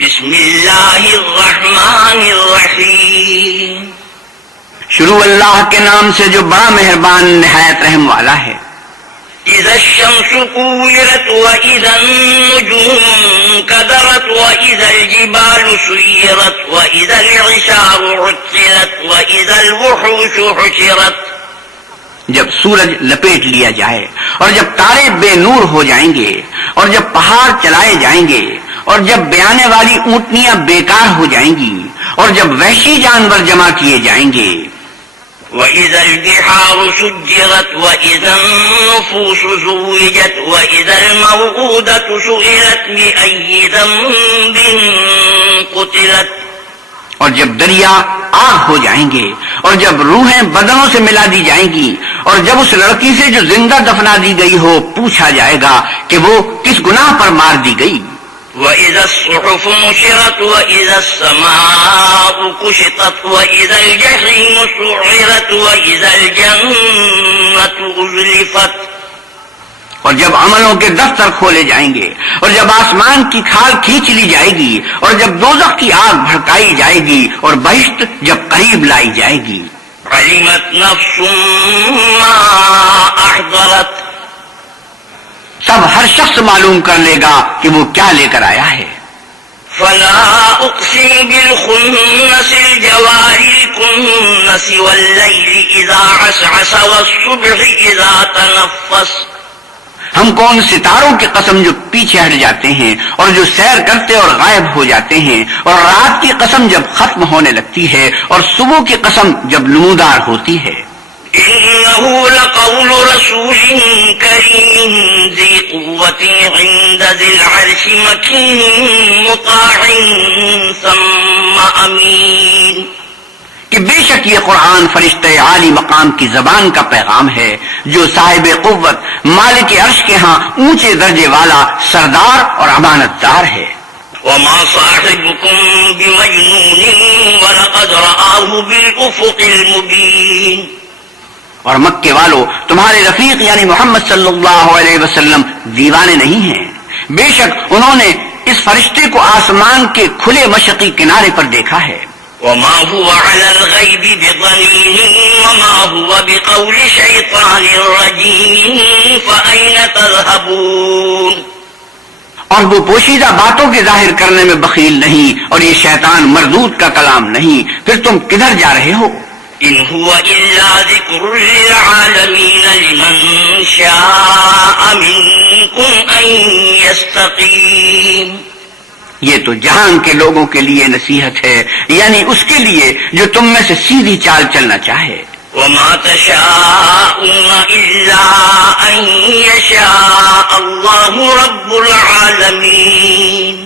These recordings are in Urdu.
بسم اللہ الرحمن الرحیم. شروع اللہ کے نام سے جو بڑا مہربان نہایت رحم والا ہے. اذا الشمس كورت واذا النجوم كدرت واذا الجبال سيرت واذا العشار عطلت واذا الوحوش حشرت. جب سورج لپیٹ لیا جائے اور جب تارے بے نور ہو جائیں گے اور جب پہاڑ چلائے جائیں گے اور جب بیانے والی اونٹنیاں بیکار ہو جائیں گی اور جب وحشی جانور جمع کیے جائیں گے. وَإِذَا الْبِحَارُ سُجِّرَتْ وَإِذَا النُّفُوسُ زُوِّجَتْ وَإِذَا الْمَوْءُودَةُ سُئِلَتْ بِأَيِّ ذَنبٍ قُتِلَتْ. اور جب دریا آگ ہو جائیں گے اور جب روحیں بدنوں سے ملا دی جائیں گی اور جب اس لڑکی سے جو زندہ دفنا دی گئی ہو پوچھا جائے گا کہ وہ کس گناہ پر مار دی گئی. وَإِذَا الصُّحُفُ نُشِرَتْ وَإِذَا السَّمَاءُ كُشِطَتْ وَإِذَا الْجَحِيمُ سُعِّرَتْ وَإِذَا الْجَنَّةُ أُزْلِفَتْ. اور جب عملوں کے دفتر کھولے جائیں گے اور جب آسمان کی کھال کھینچ لی جائے گی اور جب دوزخ کی آگ بھڑکائی جائے گی اور بہشت جب قریب لائی جائے گی. عَلِمَتْ نَفْسٌ مَّا أَحْضَرَتْ. سب ہر شخص معلوم کر لے گا کہ وہ کیا لے کر آیا ہے. فَلَا أُقْسِمُ بِالْخُنَّسِ الْجَوَارِ الْكُنَّسِ وَاللَّيْلِ إِذَا عَسْعَسَ وَالصُّبْحِ إِذَا تَنَفَّسَ. ہم کون ستاروں کی قسم جو پیچھے ہٹ جاتے ہیں اور جو سیر کرتے اور غائب ہو جاتے ہیں اور رات کی قسم جب ختم ہونے لگتی ہے اور صبح کی قسم جب نمودار ہوتی ہے. إِنَّهُ لَقَوْلُ رَسُولٍ كَرِيمٍ ذِي قُوَّةٍ عِندَ ذِي الْعَرْشِ مَكِينٍ مُطَاعٍ ثَمَّ أَمِينٍ. کہ بے شک یہ قرآن فرشتہ عالی مقام کی زبان کا پیغام ہے جو صاحب قوت مالک عرش کے ہاں اونچے درجے والا سردار اور امانت دار ہے. وَمَا صَاحِبُكُم بِمَجْنُونٍ وَلَقَدْ رَآهُ بِالْأُفُقِ الْمُبِينِ. اور مکے والو تمہارے رفیق یعنی محمد صلی اللہ علیہ وسلم دیوانے نہیں ہیں. بے شک انہوں نے اس فرشتے کو آسمان کے کھلے مشرقی کنارے پر دیکھا ہے. وَمَا هُوَ عَلَى الْغَيْبِ بِضَنِينٍ وَمَا هُوَ بِقَوْلِ شَيْطَانٍ رَّجِيمٍ فَأَيْنَ تَذْهَبُونَ. اور وہ پوشیدہ باتوں کے ظاہر کرنے میں بخیل نہیں اور یہ شیطان مردود کا کلام نہیں، پھر تم کدھر جا رہے ہو؟ إِنْ هُوَ إِلَّا ذِكْرٌ لِّلْعَالَمِينَ لِمَن شَاءَ مِنكُمْ أَن يَسْتَقِيمَ. یہ تو جہان کے لوگوں کے لیے نصیحت ہے، یعنی اس کے لیے جو تم میں سے سیدھی چال چلنا چاہے. وَمَا تَشَاءُونَ إِلَّا أَن يَشَاءَ اللَّهُ رَبُّ الْعَالَمِينَ.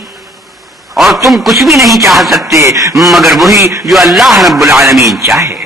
اور تم کچھ بھی نہیں چاہ سکتے مگر وہی جو اللہ رب العالمین چاہے.